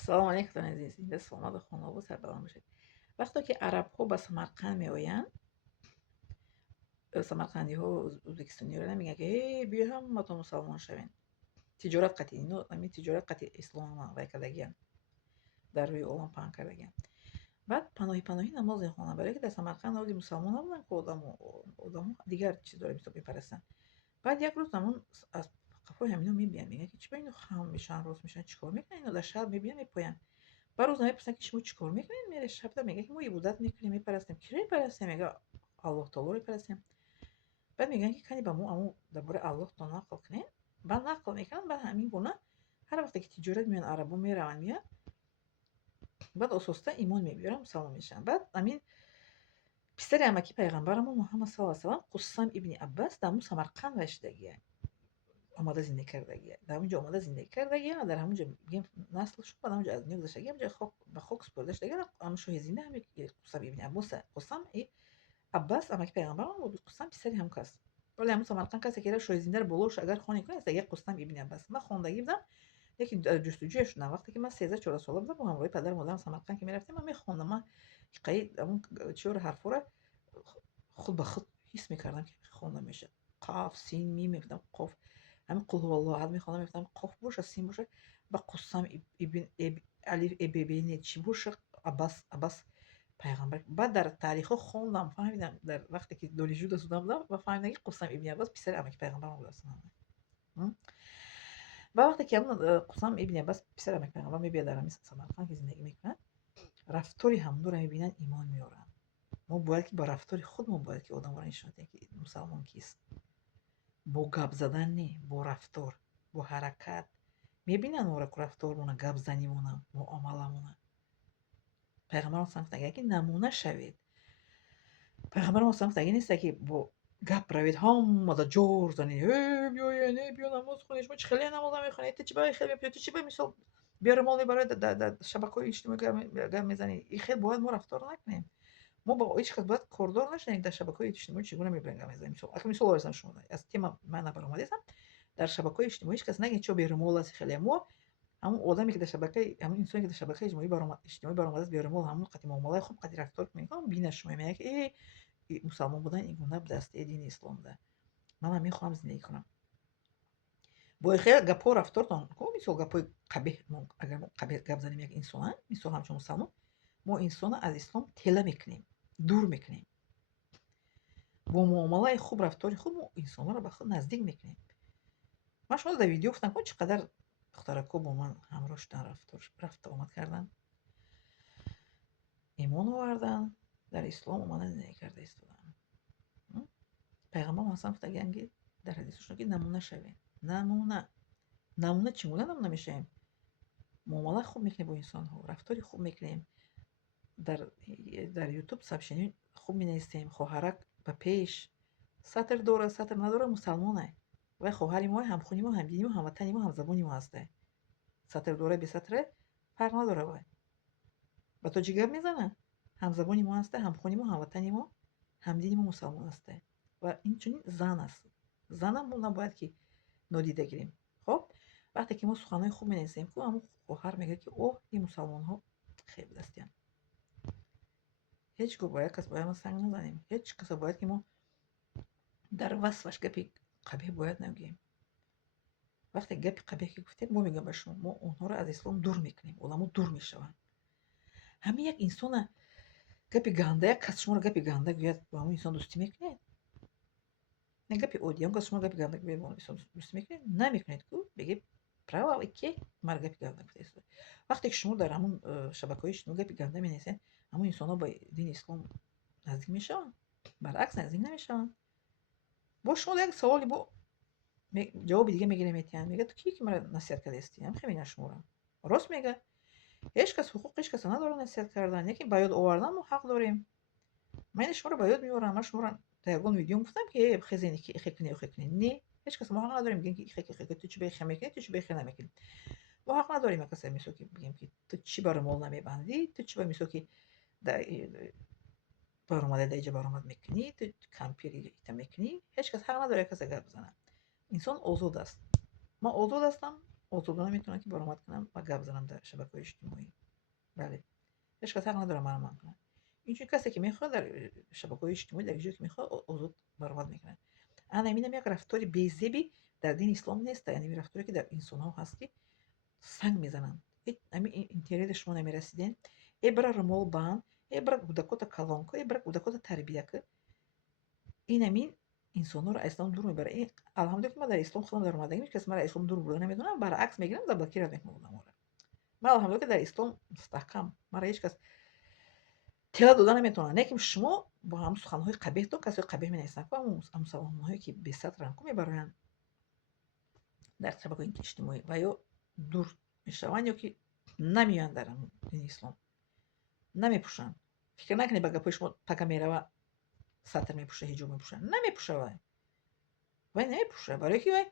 سلام علیکم عزیزی، به سلامت خانه و سربلند باشید. وقتی که عرب ها به سمرقند می آیند، سمرقندی ها و ازبکستانی ها میگن که ای بیا هم ما تو مسلمان شوین. تجارت قطعی اینو همین تجارت قطعی اسلام هم وای کردگیان در روی عالم پهن کردگیان. بعد پناهی نماز میخوانن برای که در سمرقند اولی مسلمان نبودن که آدم دیگر چیز داره میپرستن. بعد یک روز همون از قفای همینا میبینن میگن که چرا اینو خام میشن روز میشن چیکار میکنن اینو در شهر میبینن میپوین. بعد روز میپرسن که شما چیکار میکنین میره شب میگه که ما عبادت میکنیم میپرستیم کی رو میپرستیم میگه الله تعالی رو میپرستیم. بعد میگن که کنی با ما امو درباره الله تو نقل کنین. بعد نقل میکنن بعد همین گونه هر وقتی که تجارت میان عربو میرون میاد بعد اساسا ایمان میبیارن مسلمان میشن. بعد همین پسر امکی پیغمبرمون محمد صلی الله علیه و سلم قسم ابن عباس در اون سمرقند وشدگیه آماده زندگی کردگیه در اونجا آماده زندگی کردگیه در همونجا میگیم نسلش بعد همونجا از دنیا گذشته همونجا خاک به خاک سپرده شده هم شاه زنده همین قسم ابن عباس قسم ای عباس امکی پیغمبرمون بود قسم پسری هم کس ولی همون سمرقند کسی که شاه زنده رو بلوش اگر خونی کنه است یک قسم ابن عباس من خوندگی بودم یکی جستجوی شدم وقتی که من 13 14 ساله بودم با همراه پدر مادرم سمرقند که میرفتیم من میخوندم من قید اون چهار حرفا رو خود به خود حس میکردم که خوانده میشه قاف سین میم میگفتم قاف همین قل هو الله احد میخوانم میگفتم قاف باشه سین باشه و قسم ابن الف ابن چی باشه عباس پیغمبر. بعد در تاریخ خوندم فهمیدم در وقتی که دانشجو در سودان بودم و فهمیدم که قسم ابن عباس پسر امک پیغمبر بود اصلا. و وقتی که همون قسم ابن عباس پسر امک پیغمبر میبیاد در همین سمرقند که زندگی میکنن رفتاری هم رو میبینن ایمان میارن. ما باید که با رفتار خودمون باید که آدم را نشون بدیم که مسلمان کیست. با گپ زدن نه با رفتار با حرکت میبینن ما را که رفتارمونه گپ زنیمونه معاملمونه. پیغمبر ما اگه که نمونه شوید پیغمبر ما اگه نیست که با گپ روید هم دا جور زنید بیا نه بیا نماز خونی شما چه خیلی نماز میخونید تو چی برای خیلی تو چی برای مثال بیار مال برای در شبکه‌های اجتماعی گپ میزنی این خیلی باید ما رفتار نکنیم. ما با هیچ کس باید کردار نشیم در شبکه‌های اجتماعی چگونه می‌بریم می‌زنیم مثال اگه مثال برسم شما از تیم من برآمدم در شبکه‌های اجتماعی هیچ کس نگه چه بیرمول است خیلی ما همون آدمی که در شبکه همون انسانی که در شبکه اجتماعی برآمده است بیرمول همون قطعی معامله خوب قطعی رفتار می‌کنه بینش شما میگه که مسلمان بودن این گونه بوده است دین اسلام ده من هم می‌خوام زندگی کنم با خیلی گپو رفتارتون کو مثال گپو قبیح اگر ما قبیح گپ زنیم یک انسان مثال همچون مسلمان ما انسان از اسلام تله میکنیم دور میکنیم با معامله خوب رفتاری خوب انسان‌ها رو به خود نزدیک میکنیم. من شما در ویدیو گفتم که چقدر دخترکو با من همراه شدن رفت آمد کردن ایمان آوردن در اسلام اومدن زندگی کرده ایستادن. پیغمبر ما اصلا گفتن که در حدیثشون که نمونه شوین نمونه چگونه نمونه میشیم معامله خوب میکنیم با انسان ها رفتاری خوب میکنیم در یوتیوب سبشنی خوب مینویسیم خواهرک به پیش سطر دوره سطر نداره مسلمانه و خواهری ما همخونی ما همدینی ما هموطنی ما همزبانی ما هسته سطر دوره به سطر فرق نداره وای با تو جیگر میزنه همزبانی ما هسته همخونی ما هموطنی ما همدینی ما مسلمان هسته و این چنین زن است زن هم نباید که نادیده گیریم. خب وقتی که ما سخنهای خوب مینویسیم که همون خواهر میگه که اوه این مسلمان ها خیلی دستیان هیچ گو باید کس باید ما سنگ نزنیم هیچ کس باید که ما در وصفش گپی قبیح باید نگیم. وقتی گپ قبیح که گفتیم ما میگم به شما ما اونها رو از اسلام دور میکنیم علما دور میشوند. همین یک انسان گپ گنده یک کس شما رو گپ گنده گوید با همون انسان دوستی میکنید نه گپ اودی هم کس شما گپ گنده گوید با همون انسان دوستی میکنید نمیکنید که بگید право که مر گپ گنده گفتید. وقتی که شما در همون شبکه‌های اجتماعی گپ گنده مینویسید همون انسان ها با دین اسلام نزدیک میشن برعکس نزدیک نمیشن. با شما یک سوالی با جواب دیگه میگیره میتین میگه تو کی که مرا نصیحت کرده استی هم خیلی نشمورم راست میگه هیچ کس حقوق هیچ کس نداره نصیحت کردن یکی باید آوردن ما حق داریم. من شما رو باید میارم من شما رو در یگان ویدیو گفتم که خزینی که خکنی نه هیچ کس ما حق نداریم میگن که خک تو چی بخیر میکنی تو چی بخیر نمیکنی ما حق نداریم کسی میسو که بگیم که تو چی برای مول نمیبندی تو چی میسو که در برآمده دیگه برآمد میکنی تو کمپیری میکنی هیچ کس حق نداره کسی گپ بزنه. انسان آزاد است. من آزاد هستم озодона метавонам ки баромад кунам ва гап занам дар шабакаҳои иҷтимоӣ. Бале, ҳеҷ кас ҳақ надорад маро манъ кунад. Инчунин касе ки мехоҳад дар шабакаҳои иҷтимоӣ дар ҷое ки мехоҳад озод баромад мекунад. ана инам як рафтори безеби дар дини ислом нест. Яъне рафторе ки дар инсонҳо ҳаст ки санг мезананд. Ҳамин интернете шумо намерасидем, бара румол банд, бара кӯдакота калон ку, бара кӯдакота тарбия ку. Инамин инсонҳоро аз ислом дур мебарад. Алҳамдулилла ки ман дар ислом худам дар омадагим, ҳеҷ кас маро аз ислом дур бурда наметавонад. Баръакс мегирам, заблокировать мекунам одаморо. Ман алҳамдулилла ки дар ислом мустаҳкам, маро ҳеҷ кас тела дода наметавонад. Лекин шумо бо ҳамун суханҳои қабеҳтон касои қабеҳ менависанд ку, ҳамун мусалмонҳое ки бесатранд ку мебароянд дар шабакаҳои иҷтимоӣ ва ё дур мешаванд ё ки намеоянд дар дини ислом, намепӯшанд. Фикр накунед ба гапҳои шумо пака мерава сатр мепӯша, ҳиҷоб мепӯша. Намепӯша вай намепӯша, барое ки вай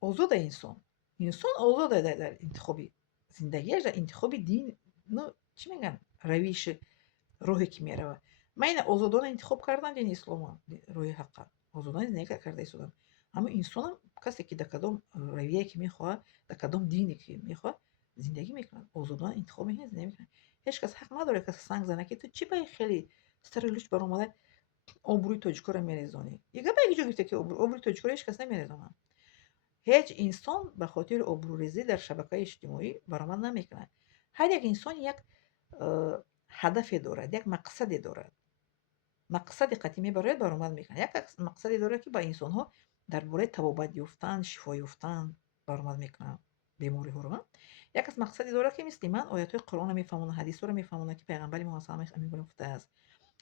озода инсон. Инсон озода дар интихоби зиндагиаш, дар интихоби дин, чӣ мегӯянд, равиши роҳе ки мерава. Ман ина озодона интихоб кардам дини ислома, роҳи ҳаққа. Озодона зиндагӣ карда истодам. Аммо инсонам касе ки дар кадом равие ки мехоҳад, дар кадом дине ки мехоҳад зиндагӣ мекунад. Озодона интихоб мекунад, зиндагӣ мекунад. Ҳеҷ кас ҳақ надорад касе санг зана ки ту чӣ баи хеле сари луч баромада обрӯи тоҷикоро мерезонӣ. Гапа як ҷо гирифта ки обрӯи тоҷикоро ҳеҷ кас намерезонад. ҳеҷ инсон ба хотири обрӯрезӣ дар шабакаи иҷтимоӣ баромад намекунад. ҳар як инсон як ҳадафе дорад, як мақсаде дорад. Мақсади қатъӣ мебарояд баромад мекунад. Як мақсаде дорад ки ба инсонҳо дар бораи табобат ёфтан, шифо ёфтан баромад мекунад бемориҳоро. Як кас мақсаде дорад ки мисли ман оятҳои Қуръонро мефаҳмонад, ҳадисҳоро мефаҳмонад ки пайғамбари мо ҳамин гуна гуфтааст.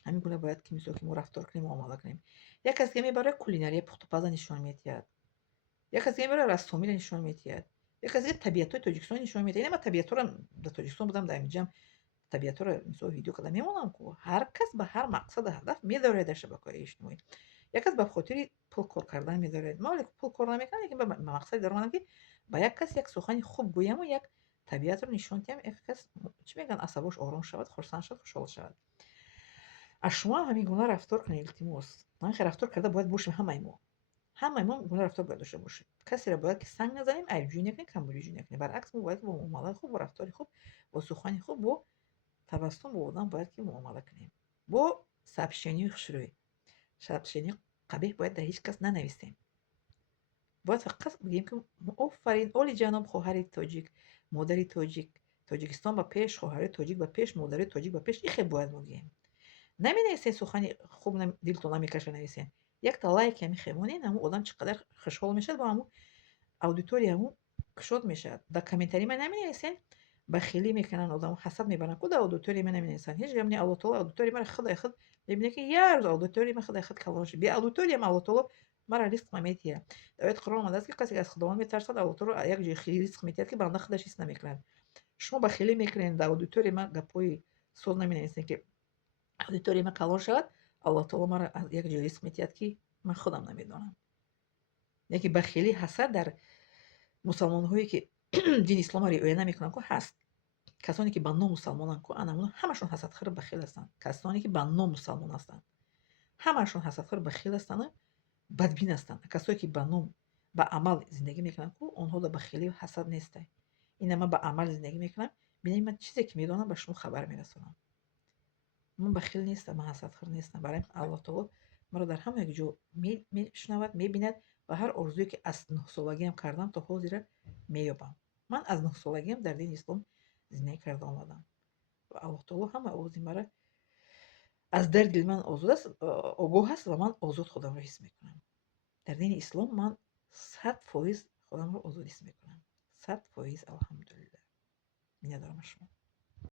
Ҳамин гуна бояд ки мисол ки мо рафтор кунем, муомала кунем. Як кас дига мебарад кулинария пухтупаза нишон медиҳад. Як кас дига мебарад рассомиро нишон медиҳад. Як кас дига табиатҳои Тоҷикистон нишон медиҳад. Ина ман табиатҳоро дар Тоҷикистон будам, дар инҷам табиатҳоро мисол видео карда мемонам ку. Ҳар кас ба ҳар мақсаду ҳадаф медорад дар шабакаҳои иҷтимоӣ. Як кас ба хотири пул кор кардан медорад. Ман вале пул кор намекунам, лекин ба мақсаде дорам ки ба як кас як сухани хуб гӯяму як табиатро нишон диҳам, як кас чӣ мегӯянд асабош ором шавад, хурсанд шавад, хушҳол шавад. аз шумо ҳамин гуна рафтор кунед, илтимос. ҳамин хел рафтор карда бояд бошем ҳамаи мо. ҳамаи мо гуна рафтор бояд дошта бошем. Касеро бояд ки санг назанем, айбҷӯӣ накунем, камбудиҷӯӣ накунем. Баръакс мо бояд ки бо муомалаи хуб, бо рафтори хуб, бо сухани хуб, бо табассум бо одам бояд ки муомала кунем. Бо сообщении хушрӯй, сообщении қабеҳ бояд дар ҳеҷ кас нанависем. бояд фақат бигӯем ки офарин олиҷаноб хоҳари тоҷик, модари тоҷик, Тоҷикистон ба пеш, хоҳари тоҷик ба пеш, модари тоҷик ба пеш. ин хел бояд мо гӯем. Наменависем сухани хуб, дилтон намекаша нависем. Якта лайк ҳами хемонен, ҳамун одам чӣ қадар хушҳол мешавад, бо ҳамун аудиторияҳамун кушод мешавад. Дар комментарии ман наменависем, бахилӣ мекунанд одамо, ҳасад мебаранд ку дар аудиторияи ман наменависанд. ҳеҷ гап не. Аллоҳ таоло аудиторияи маро худай худ мебинад ки як рӯз аудиторияи ман худай худ калон шуд. Бе аудиторияам Аллоҳ таоло маро ризқ намедиҳад. Дар ояти Қуръон омадааст ки касе ки аз худованд метарсад, Аллоҳ таоло як ҷои хеле ризқ медиҳад ки банда худаш ҳис намекунад. шумо бахилӣ мекунед, дар аудиторияи ман гапҳои соз наменависед ки аудиторияи ман калон шавад. Аллоҳ таоло маро аз як ҷои ризқ медиҳад ки ман худам намедонам. яки бахилӣ, ҳасад дар мусалмонҳое ки дини исломро риоя намекунанд ку ҳаст. касоне ки ба ном мусалмонанд ку анамуно ҳамашон ҳасадхӯру бахил ҳастанд. касоне ки ба ном мусалмон ҳастанд ҳамашон ҳасадхӯру бахил ҳастанду бадбин ҳастанд. касое ки ба ном ба амал зиндагӣ мекунанд ку онҳо дар бахилию ҳасад нестанд. ина ман ба амал зиндагӣ мекунам. бинед ман чизе ки медонам ба шумо хабар мерасонам. ман бахил нестам, ман ҳасадхӯр нестам. барои Аллоҳ таоло маро дар ҳама як ҷо мешунавад, мебинад ва ҳар орзуе ки аз 9 солагиам кардам то ҳозира меёбам. ман аз 9 солагиам дар дини ислом зиндагӣ карда омадам ва Аллоҳ таоло ҳама овози маро аз дарди дили ман огоҳ аст ва ман озод худамро ҳис мекунам. дар дини ислом ман 100% худамро озод ҳис мекунам. 100% алҳамдулилла. миннатдорам аз шумо.